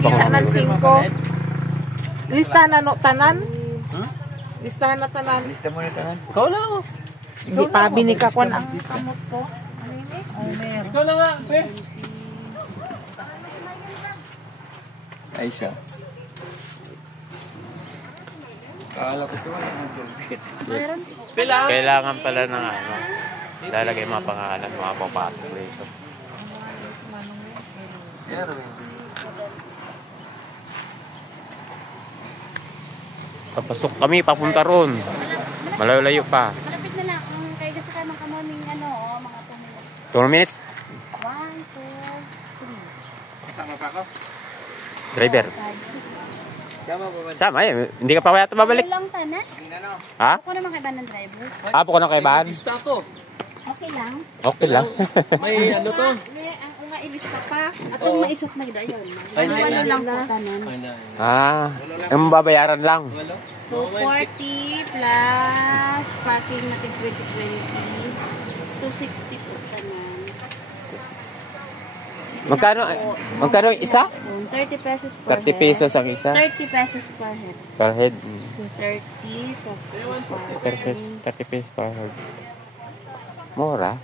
Tanan 5. Listahan na no tanan? Listahan na tanan. Lista mo na tanan. Ikaw lang. Hindi pa binikakuan ang kamot ko. Ano yun? Ikaw lang nga, Pe. Ay siya. Kala ko ito ang bulbit. Kailangan pala ng ano. Lalagay mga pangalan, mga papasok dito. Papasok kami, papunta ron. Malayo-layo pa. Malapit na lang. Kaya kasi ka makamaming mga 2 minutes. 2 minutes. 1, 2, 3. Kasama pa ako? Driver. Sama po ba? Sama eh. Hindi ka pa kaya babalik. Ano lang tanan? Ha? Ako naman kaiba ng driver. Apo ko na kay Bahan. Lista to. Okay lang. Okay lang. May ano to? Ang nga ilista pa. Atong maisot na gida yun. Walo lang po tanan. Ang babayaran lang. 240 plus parking natin 2020. 260 po tanan. Magkano yung isa? 30 pesos per 30 pesos ang isa. 30 pesos per head. Per head. So 30 30 pesos per head. Mura.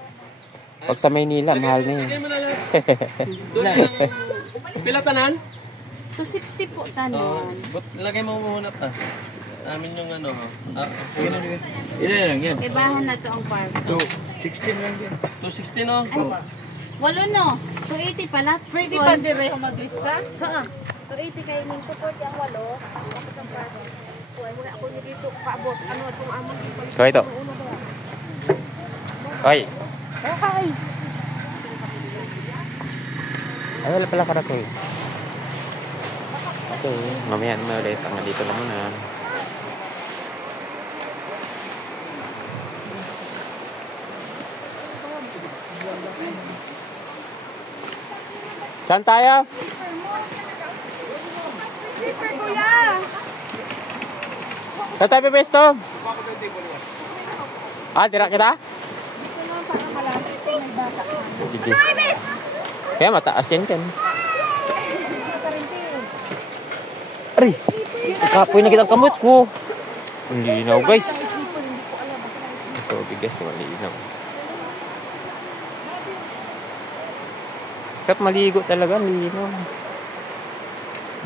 Pag sa Maynila, mahal na yun. Pila tanan? 260 po tanan. Lagay mo muna pa. Amin yung ano. Ilan lang yan? Ibahan na to ang park. 216 lang yan. 260 no? Walo no. 280 pala. Pwede pa direho maglista? Saan? 280 kayo ng 240 ang walo. Tapos ang park. Wala ako nyo dito paabot. Ano itong amon yung palit. So ito. Hoy. Okay. Ay, wala pala para to eh. Ito eh. Mamaya naman ulit. Ang dito na muna. Saan tayo? Saan tayo pepesto? Tira kita? Sige. Kaya mataas yan dyan. Aray! Ikapoy na kitang kamot ko. Ang linaw guys. Ito bigas yung malinaw. Kahit maligo talaga, linaw.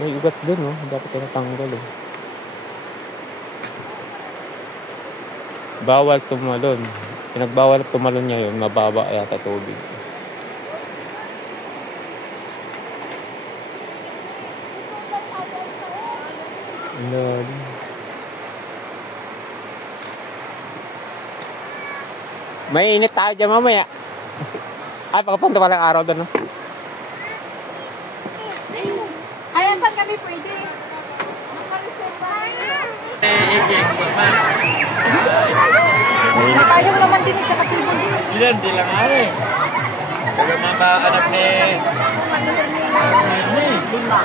May ugat dun, no? Dapat tinatanggal, eh. Bawal tumalon. Pinagbawal tumalon niya yun, mababa yata tubig. Lalo. May init tayo dyan mamaya. Ay, pagkapunta palang araw doon, no? Ayan, saan kami pwede? Napayong naman din sa katibon. Di lang ako eh. Kaya mga anak ni... Lima.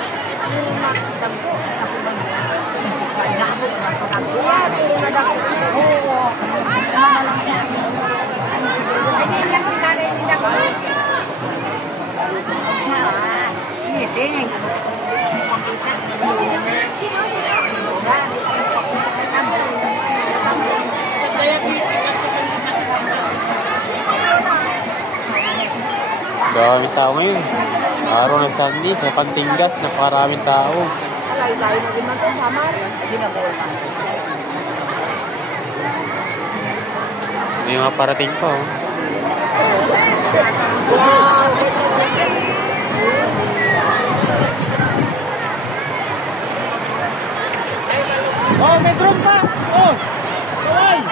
Maraming tao ngayon. Araw ng Sunday, sa Pantingas, napakaraming tao. Alay-alay mo din man ito, samar. May mga parating pa, oh. Oh, may drone pa! Oh! Kaway!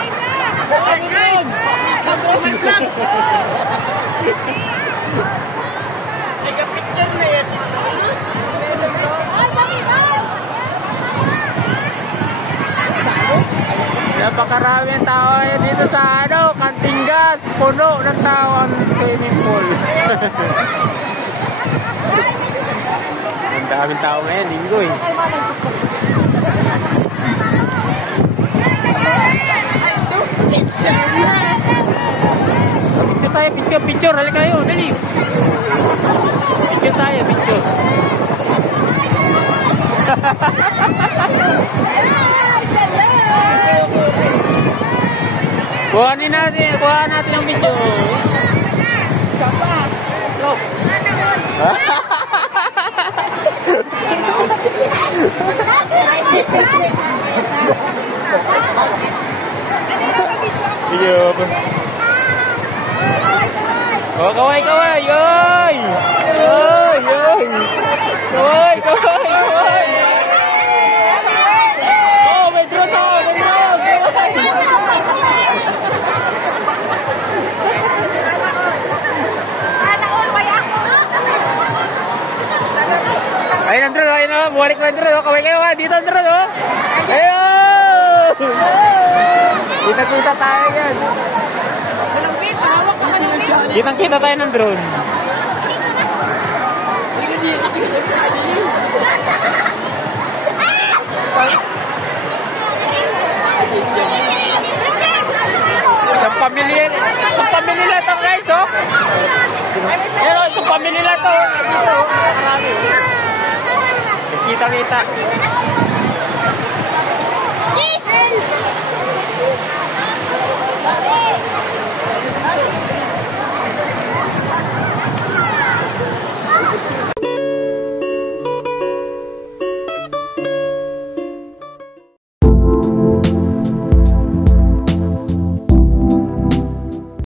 Kaway, may drone! May drone! Nagka-picture na yan si napakaraming tao dito sa Kantingas. Puno ng tao ang swimming pool. Ang daming tao ngayon, linggo eh. Picture tayo, picture. Halika kayo, dali. Picture tayo, picture. Kuhanin natin ang video. Sapa. Go. Video. Oh, kaway. Yoy! Yoy! Kaway! Oh, may drone. Ayun ang drone, ayun na. Buwalik ko ang drone. Kaway kayo, dito ang drone, oh. Ayun! Kita tayo yan. Kitang-kita tayo ng drone. Isang pamilya to guys, oh. Isang pamilya to. Kita-kita.